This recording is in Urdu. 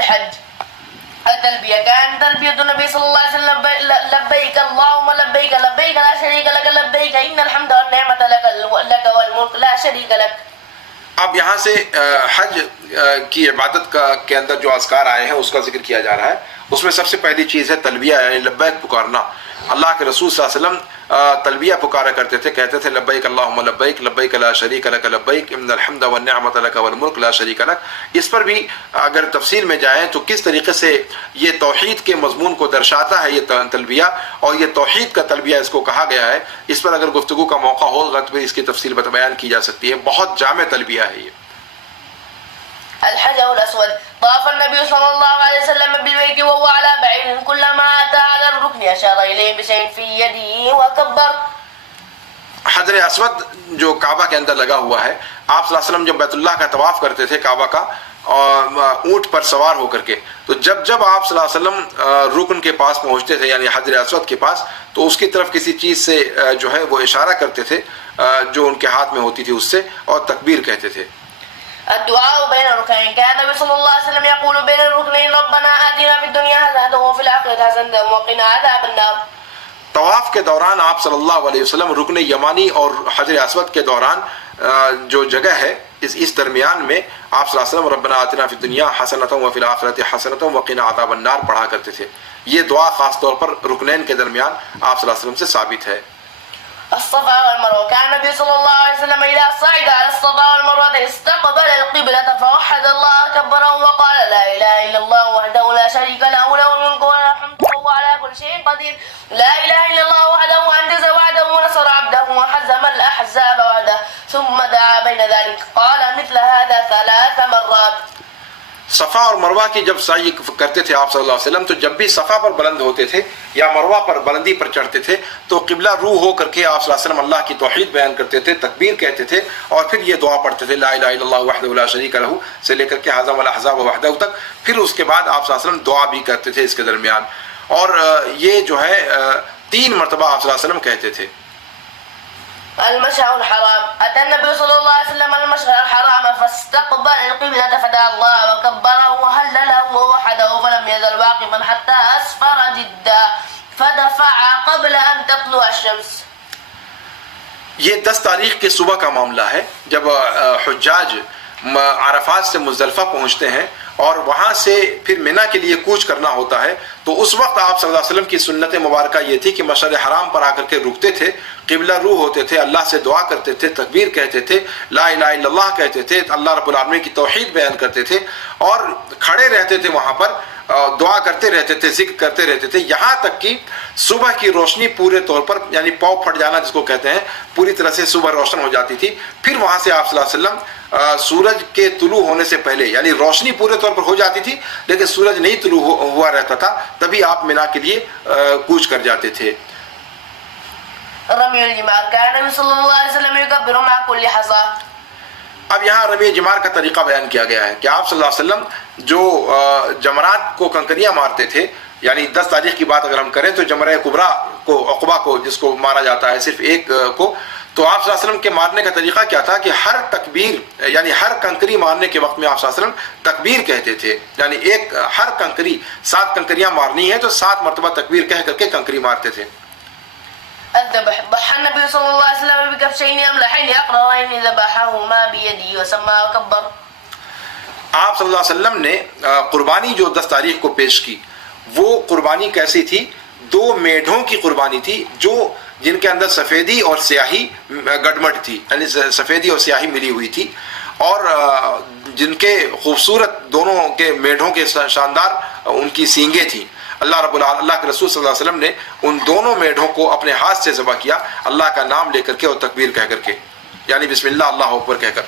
الحج. التلبية كان تلبية النبي صلى الله عليه وسلم لبيك اللهم لبيك لبيك لا شريك لك لبيك إن الحمد والنعمة لك والملك لا شريك لك. اب یہاں سے حج کی عبادت کے اندر جو اذکار آئے ہیں اس کا ذکر کیا جا رہا ہے. اس میں سب سے پہلی چیز ہے تلبیہ یعنی لبیک پکارنا. اللہ کے رسول صلی اللہ علیہ وسلم تلبیہ پکارا کرتے تھے, کہتے تھے لبیک اللہم لبیک لبیک لا شریک لک لبیک ان الحمد والنعمت لک والملک لا شریک لک. اس پر بھی اگر تفصیل میں جائیں تو کس طریقے سے یہ توحید کے مضمون کو درشاتا ہے یہ تلبیہ, اور یہ توحید کا تلبیہ اس کو کہا گیا ہے, اس پر اگر گفتگو کا موقع ہوگا تو اس کی تفصیل بیان کی جا سکتی ہے. بہت جامع تلبیہ ہے یہ. الحجر الأسود طاف النبي صلى الله عليه وسلم بالبيت وهو على بعير كلما أتى على الركن أشار إليه بشيء في يده وكبر. حجر اسود جو کعبہ کے اندر لگا ہوا ہے, آپ صلی اللہ علیہ وسلم جب بیت اللہ کا طواف کرتے تھے کعبہ کا اونٹ پر سوار ہو کر کے, تو جب آپ صلی اللہ علیہ وسلم رکن کے پاس پہنچتے تھے یعنی حجر اسود کے پاس, تو اس کی طرف کسی چیز سے جو ہے وہ اشارہ کرتے تھے جو ان کے ہاتھ میں ہوتی تھی اس سے, اور تکبیر کہتے تھے. الدعاء بين الركنين كان النبي صلى الله عليه وسلم يقول بين الركنين ربنا آتنا في الدنيا حسنة وفي الآخرة حسنة وقنا عذاب النار. طواف کے دوران آپ صلی اللہ علیہ وسلم رکن یمانی اور حجر اسود کے دوران جو جگہ ہے اس درمیان میں آپ صلی اللہ علیہ وسلم ربنا آتنا فی الدنیا حسنۃ وفی الآخرۃ حسنۃ وقنا عذاب النار پڑھا کرتے تھے. یہ دعا خاص طور پر رکنین کے درمیان آپ صلی اللہ علیہ وسلم سے ثابت ہے. الصفا والمروة كان النبي صلى الله عليه وسلم إذا صعد على الصفا والمروة استقبل القبلة فوحد الله كبره وقال لا إله إلا الله وحده لا شريك له له الملك وله الحمد وهو على كل شيء قدير لا إله إلا الله وحده أنجز وعده ونصر عبده وحزم الأحزاب وحده ثم دعا بين ذلك قال مثل هذا 3 مرات. صفا اور مروہ کی جب سعی کرتے تھے آپ صلی اللہ علیہ وسلم, تو جب بھی صفا پر بلند ہوتے تھے یا مروہ پر بلندی پر چڑھتے تھے تو قبلہ رو ہو کر کے آپ صلی اللہ علیہ وسلم اللہ کی توحید بیان کرتے تھے, تکبیر کہتے تھے, اور پھر یہ دعا پڑھتے تھے لا الہ الا اللہ وحدہ لا شریک لہ سے لے کر کے حزم الاحزاب وحدہ تک. پھر اس کے بعد آپ صلی اللہ علیہ وسلم دعا بھی کرتے تھے اس کے درمیان, اور یہ جو ہے 3 مرتبہ آپ صلی اللہ علیہ وسلم کہتے تھے. المشعر الحرام أتى النبي صلى الله عليه وسلم المشعر الحرام فاستقبل القبلة فدعا الله وكبره وهلله ووحده فلم يزل واقفا حتى أسفر جدا فدفع قبل أن تطلع الشمس. یہ 10 تاریخ کے صبح کا معاملہ ہے جب حجاج عرفات سے مزدلفہ پہنچتے ہیں اور وہاں سے پھر مینا کے لیے کوچ کرنا ہوتا ہے. تو اس وقت آپ صلی اللہ علیہ وسلم کی سنت مبارکہ یہ تھی کہ مشعر حرام پر آ کر کے رکتے تھے, قبلہ رو ہوتے تھے, اللہ سے دعا کرتے تھے, تکبیر کہتے تھے, لا الہ الا اللہ کہتے تھے, اللہ رب العالمین کی توحید بیان کرتے تھے, اور کھڑے رہتے تھے وہاں پر, دعا کرتے رہتے تھے, ذکر کرتے رہتے تھے, یہاں تک کہ صبح کی روشنی پورے طور پر یعنی پاؤں پھٹ جانا جس کو کہتے ہیں, پوری طرح سے صبح روشن ہو جاتی تھی. پھر وہاں سے آپ صلی اللہ علیہ وسلم سورج کے طلوع ہونے سے پہلے یعنی روشنی پورے طور پر ہو جاتی تھی لیکن سورج نہیں طلوع ہوا رہتا تھا, تبھی آپ مینا کے لیے کوچ کر جاتے تھے. رمی الجمار كان النبي صلى الله عليه وسلم يكبر مع كل حصى. اب یہاں رمی جمار کا طریقہ بیان کیا گیا ہے کہ آپ صلی اللہ علیہ وسلم جو جمرات کو کنکریاں مارتے تھے, یعنی 10 تاریخ کی بات اگر ہم کریں تو جمرہ کبریٰ کو عقبہ کو جس کو مارا جاتا ہے صرف ایک کو, تو آپ صلی اللہ علیہ وسلم کے مارنے کا طریقہ کیا تھا کہ ہر تکبیر یعنی ہر کنکری مارنے کے وقت میں آپ صلی اللہ علیہ وسلم تکبیر کہتے تھے, یعنی ہر کنکری 7 کنکریاں مارنی ہے تو 7 مرتبہ تکبیر کہہ کر کے کنکری مارتے تھے. الذبح ضحى النبي صلى الله عليه وسلم بكبشين أملحين أقرنين ذبحهما بيده وسمى وكبر. آپ صلی اللہ علیہ وسلم نے قربانی جو 10 تاریخ کو پیش کی وہ قربانی کیسی تھی؟ 2 میڑھوں کی قربانی تھی جو جن کے اندر سفیدی اور سیاہی گڈمٹ تھی, یعنی سفیدی اور سیاہی ملی ہوئی تھی, اور جن کے خوبصورت دونوں کے میڑھوں کے شاندار ان کی سینگیں تھیں. اللہ کے رسول صلی اللہ علیہ وسلم نے ان دونوں میڑھوں کو اپنے ہاتھ سے ذبح کیا اللہ کا نام لے کر کے اور تکبیر کہہ کر کے, یعنی بسم اللہ اللہ اکبر کہہ کر.